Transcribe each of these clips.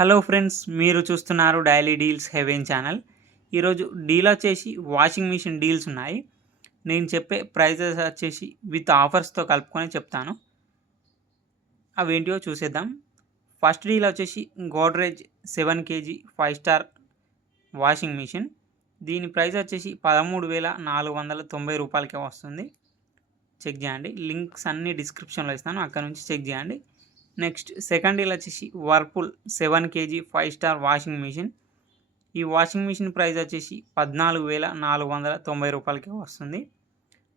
Hello friends, మీరు చూస్తున్నారు daily deals haven channel. ఈరోజు డీల్ వచ్చేసి వాషింగ్ మిషన్ డీల్స్ ఉన్నాయి. నేను చెప్పే ప్రైజెస్ వచ్చేసి విత్ ఆఫర్స్తో కలుపుకొని చెప్తాను. అవేంటివో చూసేద్దాం. ఫస్ట్ డీల్ వచ్చేసి Godrej 7 KG 5 star washing machine. దీని ప్రైస్ వచ్చేసి 13,490 రూపాయలకే వస్తుంది. చెక్ చేయండి. లింక్స్ అన్నీ డిస్క్రిప్షన్లో ఇస్తాను, అక్కడ నుంచి చెక్ చేయండి. నెక్స్ట్ సెకండ్ డీల్ వచ్చేసి Whirlpool 7 KG 5 star washing machine. ఈ వాషింగ్ మిషన్ ప్రైస్ వచ్చేసి 14,490 రూపాయలకే వస్తుంది.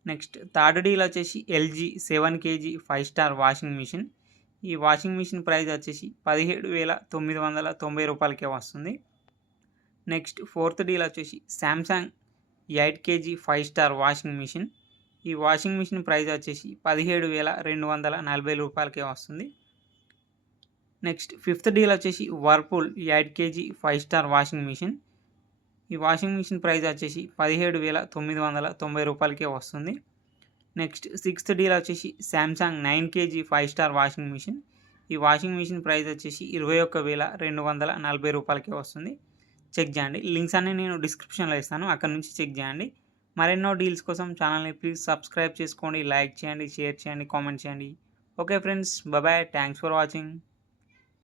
నెక్స్ట్ థర్డ్ డీల్ వచ్చేసి LG 7 KG 5 star washing machine. ఈ వాషింగ్ మిషన్ ప్రైస్ వచ్చేసి 17,990 రూపాయలకే వస్తుంది. నెక్స్ట్ ఫోర్త్ డీల్ వచ్చేసి Samsung 8 KG 5 star washing machine. ఈ వాషింగ్ మిషన్ ప్రైస్ వచ్చేసి 17,240 రూపాయలకే వస్తుంది. నెక్స్ట్ ఫిఫ్త్ డీల్ వచ్చేసి Whirlpool 8 KG 5 star washing machine. ఈ వాషింగ్ మిషన్ ప్రైస్ వచ్చేసి 17,990 రూపాయలకే వస్తుంది. నెక్స్ట్ సిక్స్త్ డీల్ వచ్చేసి Samsung 9 KG 5 star washing machine. ఈ వాషింగ్ మిషన్ ప్రైస్ వచ్చేసి 21,240 రూపాయలకే వస్తుంది. చెక్ చేయండి. లింక్స్ అన్నీ నేను డిస్క్రిప్షన్లో ఇస్తాను, అక్కడ నుంచి చెక్ చేయండి. మరెన్నో డీల్స్ కోసం ఛానల్ని ప్లీజ్ సబ్స్క్రైబ్ చేసుకోండి, లైక్ చేయండి, షేర్ చేయండి, కామెంట్ చేయండి. Okay friends, bye. Thanks for watching.